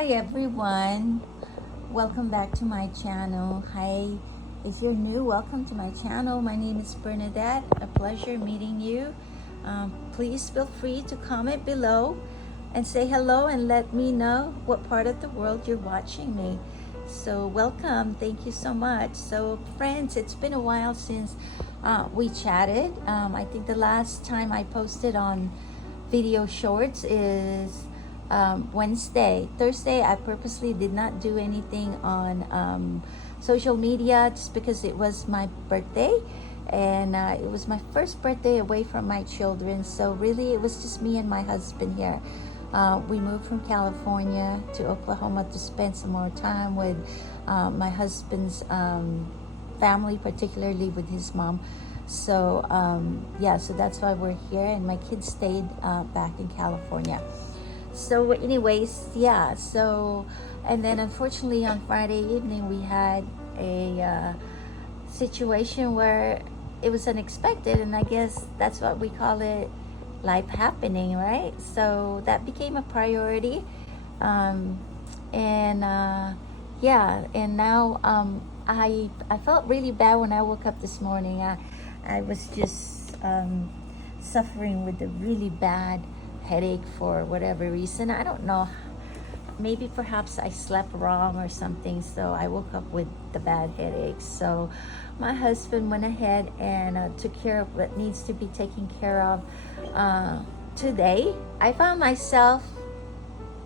Hi everyone, welcome back to my channel. Hi, if you're new, welcome to my channel. My name is Bernadette. A pleasure meeting you. Please feel free to comment below and say hello and let me know what part of the world you're watching me. So welcome, thank you so much. So friends, it's been a while since we chatted. I think the last time I posted on video shorts is Wednesday. Thursday I purposely did not do anything on social media just because it was my birthday, and it was my first birthday away from my children, so really it was just me and my husband here. We moved from California to Oklahoma to spend some more time with my husband's family, particularly with his mom. So yeah, so that's why we're here, and my kids stayed back in California. So anyways, yeah, so and then unfortunately on Friday evening we had a situation where it was unexpected, and I guess that's what we call it, life happening, right? So that became a priority, and yeah, and now I felt really bad when I woke up this morning. I was just suffering with a really bad headache for whatever reason. I don't know, maybe perhaps I slept wrong or something, so I woke up with the bad headache. So my husband went ahead and took care of what needs to be taken care of. Today I found myself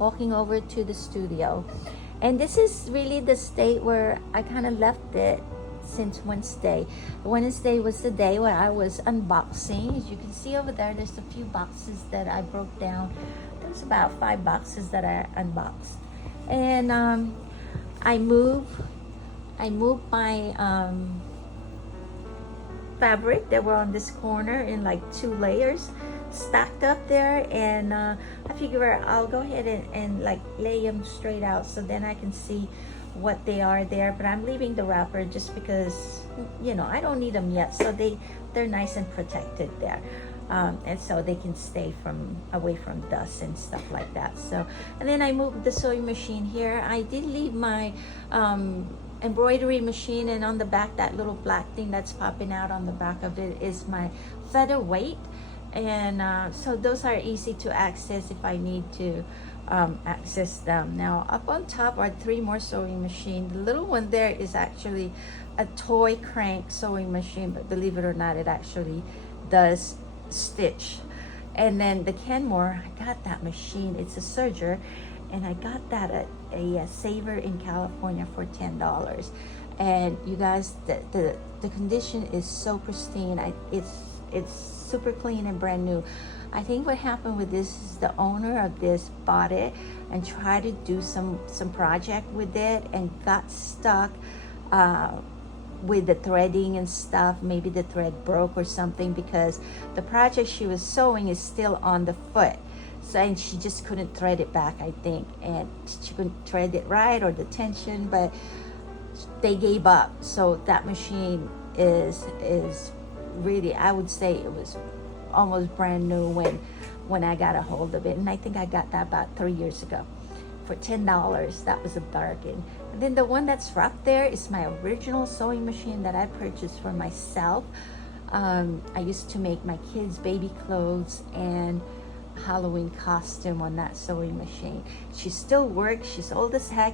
walking over to the studio, and this is really the state where I kind of left it since Wednesday. Wednesday was the day where I was unboxing. As you can see over there, there's a few boxes that I broke down. There's about 5 boxes that I unboxed, and I moved my fabric that were on this corner in like 2 layers stacked up there, and I figure I'll go ahead and like lay them straight out so then I can see what they are there. But I'm leaving the wrapper just because, you know, I don't need them yet, so they're nice and protected there, and so they can stay away from dust and stuff like that. So, and then I moved the sewing machine here. I did leave my embroidery machine, and on the back, that little black thing that's popping out on the back of it is my feather weight, and so those are easy to access if I need to access them. Now up on top are 3 more sewing machines. The little one there is actually a toy crank sewing machine, but believe it or not, it actually does stitch. And then the Kenmore, I got that machine, it's a serger, and I got that at a Saver in California for $10. And you guys, the condition is so pristine. It's super clean and brand new. I think what happened with this is the owner of this bought it and tried to do some project with it and got stuck with the threading and stuff. Maybe the thread broke or something, because the project she was sewing is still on the foot. So, and she just couldn't thread it back, I think, and she couldn't thread it right, or the tension, but they gave up. So that machine is really, I would say it was almost brand new when I got a hold of it, and I think I got that about 3 years ago for $10. That was a bargain. And then the one that's wrapped there is my original sewing machine that I purchased for myself. I used to make my kids baby clothes and Halloween costume on that sewing machine. She still works, she's old as heck,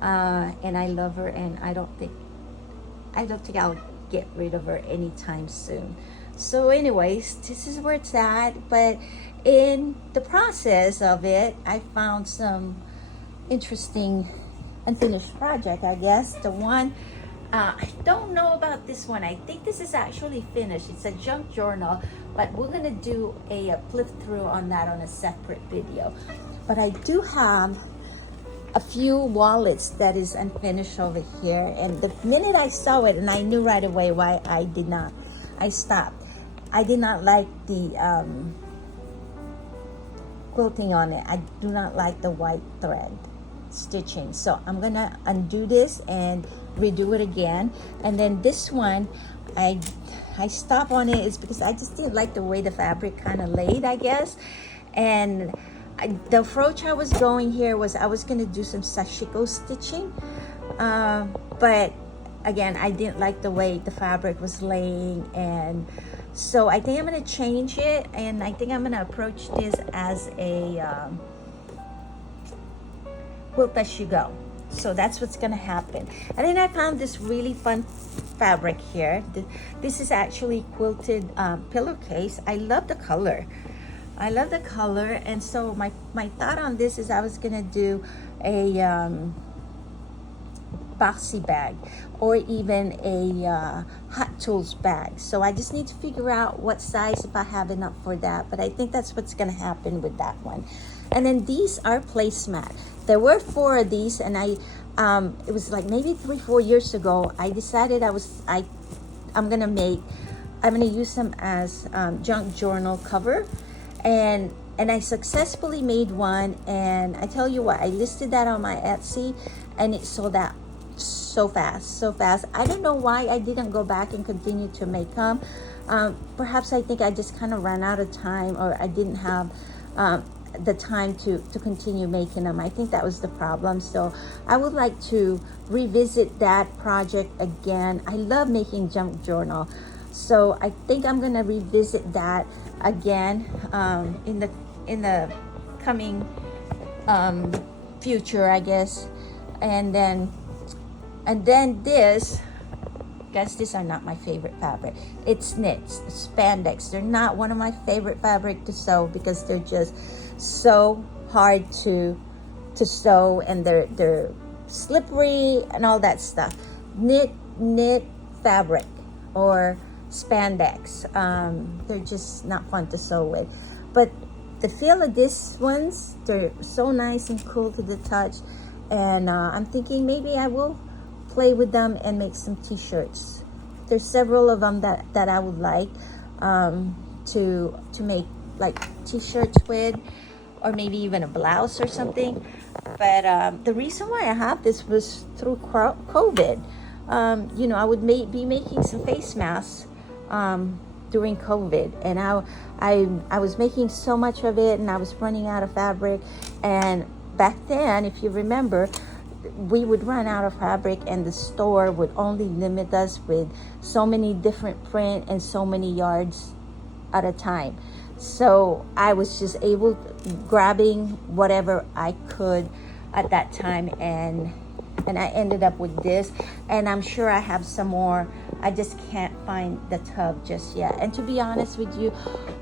and I love her, and I don't think I'll get rid of her anytime soon. So anyways, this is where it's at. But in the process of it, I found some interesting unfinished project, I guess. The one, I don't know about this one. I think this is actually finished. It's a junk journal, but we're gonna do a flip through on that on a separate video. But I do have a few wallets that is unfinished over here, and the minute I saw it, and I knew right away why I stopped. I did not like the quilting on it. I do not like the white thread stitching, so I'm gonna undo this and redo it again. And then this one, I stopped on it is because I just didn't like the way the fabric kind of laid, I guess, and the approach I was going here was I was gonna do some sashiko stitching, but again, I didn't like the way the fabric was laying, and so I think I'm gonna change it, and I think I'm gonna approach this as a quilt as you go. So that's what's gonna happen. And then I found this really fun fabric here. This is actually quilted pillowcase. I love the color. I love the color, and so my thought on this is I was gonna do a boxy bag or even a hot tools bag. So I just need to figure out what size, if I have enough for that, but I think that's what's gonna happen with that one. And then these are placemat. There were 4 of these, and it was like maybe 3-4 years ago, I decided I'm gonna use them as junk journal cover, and I successfully made one. And I tell you what, I listed that on my Etsy, and it sold out so fast. I don't know why I didn't go back and continue to make them. Perhaps I think I just kind of ran out of time, or I didn't have the time to continue making them. I think that was the problem. So I would like to revisit that project again. I love making junk journal, so I think I'm gonna revisit that again in the coming future, I guess. And then this, guys, these are not my favorite fabric. It's knits, spandex. They're not one of my favorite fabric to sew because they're just so hard to sew, and they're slippery and all that stuff. Knit fabric or spandex, they're just not fun to sew with. But the feel of these ones, they're so nice and cool to the touch, and I'm thinking maybe I will play with them and make some t-shirts. There's several of them that I would like to make like t-shirts with, or maybe even a blouse or something. But the reason why I have this was through COVID. You know, I would be making some face masks during COVID, and I was making so much of it, and I was running out of fabric. And back then, if you remember, we would run out of fabric, and the store would only limit us with so many different print and so many yards at a time. So I was just grabbing whatever I could at that time, and I ended up with this. And I'm sure I have some more. I just can't find the tub just yet. And to be honest with you,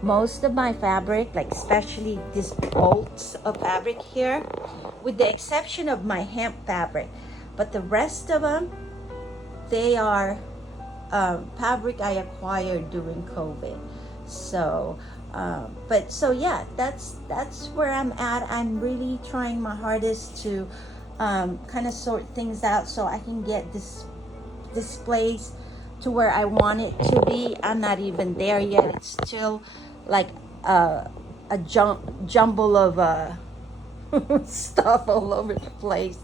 most of my fabric, like especially these bolts of fabric here, with the exception of my hemp fabric, but the rest of them, they are fabric I acquired during COVID. So so yeah, that's where I'm at. I'm really trying my hardest to kind of sort things out so I can get this place to where I want it to be. I'm not even there yet. It's still like a jumble of stuff all over the place.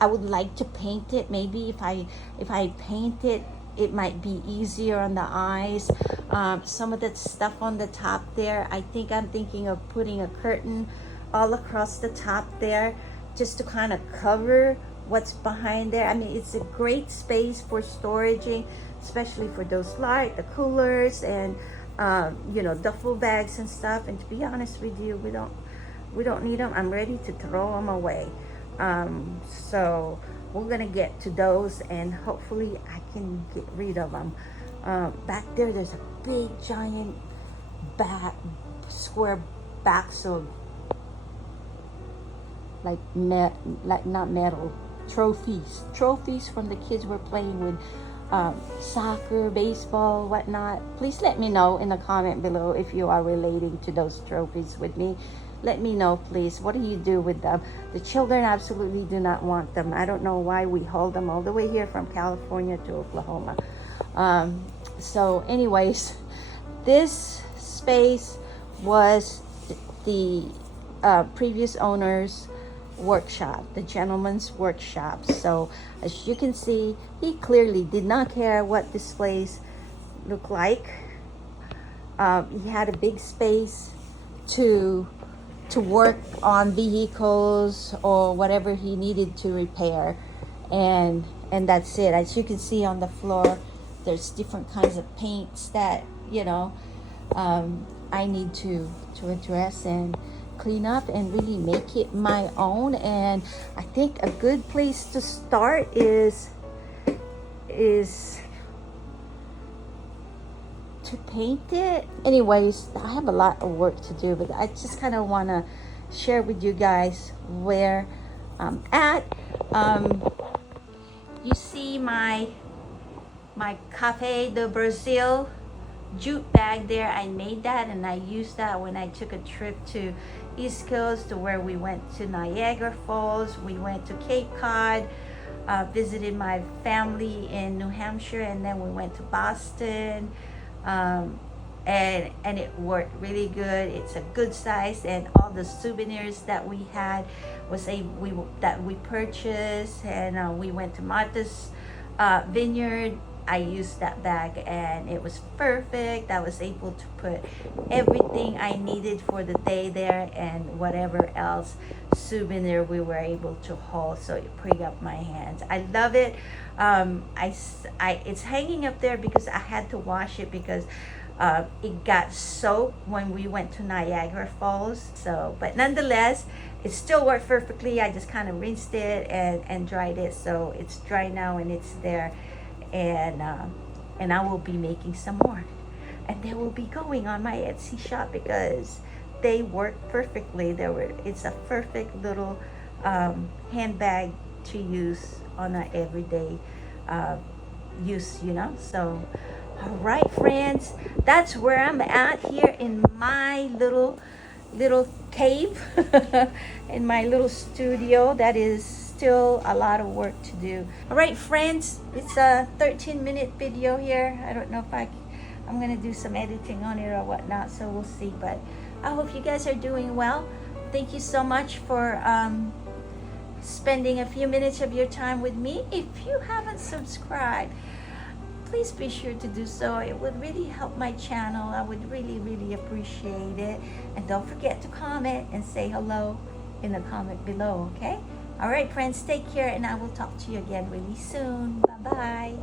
I would like to paint it. Maybe if I paint it, it might be easier on the eyes. Some of that stuff on the top there, I'm thinking of putting a curtain all across the top there, just to kind of cover what's behind there. I mean, it's a great space for storaging, especially for those the coolers and you know, duffel bags and stuff. And to be honest with you, we don't need them. I'm ready to throw them away. So we're gonna get to those, and hopefully I can get rid of them. Back there's a big giant square box of like not metal trophies from the kids were playing with, soccer, baseball, whatnot. Please let me know in the comment below if you are relating to those trophies with me. Let me know, please. What do you do with them? The children absolutely do not want them. I don't know why we hold them all the way here from California to Oklahoma. So anyways, this space was the previous owner's workshop, the gentleman's workshop. So as you can see, he clearly did not care what this place looked like. He had a big space to to work on vehicles or whatever he needed to repair. And that's it. As you can see on the floor, there's different kinds of paints that, you know, I need to address and clean up and really make it my own. And I think a good place to start is to paint it. Anyways, I have a lot of work to do, but I just kind of want to share with you guys where I'm at. You see my Café de Brazil jute bag there. I made that and I used that when I took a trip to East Coast, to where we went to Niagara Falls, we went to Cape Cod, visited my family in New Hampshire, and then we went to Boston, and it worked really good. It's a good size, and all the souvenirs that we had that we purchased, and we went to Martha's Vineyard. I used that bag and it was perfect. I was able to put everything I needed for the day there, and whatever else souvenir we were able to haul, so it freed up my hands. I love it. It's hanging up there because I had to wash it because it got soaked when we went to Niagara Falls. So, but nonetheless, it still worked perfectly. I just kind of rinsed it and dried it, so it's dry now and it's there. And I will be making some more, and they will be going on my Etsy shop because they work perfectly. It's a perfect little handbag to use on an everyday use, you know. So, all right, friends, that's where I'm at here in my little cave in my little studio. That is still a lot of work to do. All right, friends, it's a 13-minute video here. I don't know if I'm gonna do some editing on it or whatnot, so we'll see. But I hope you guys are doing well. Thank you so much for spending a few minutes of your time with me. If you haven't subscribed, please be sure to do so. It would really help my channel. I would really appreciate it. And don't forget to comment and say hello in the comment below, okay? All right, friends, take care, and I will talk to you again really soon. Bye-bye.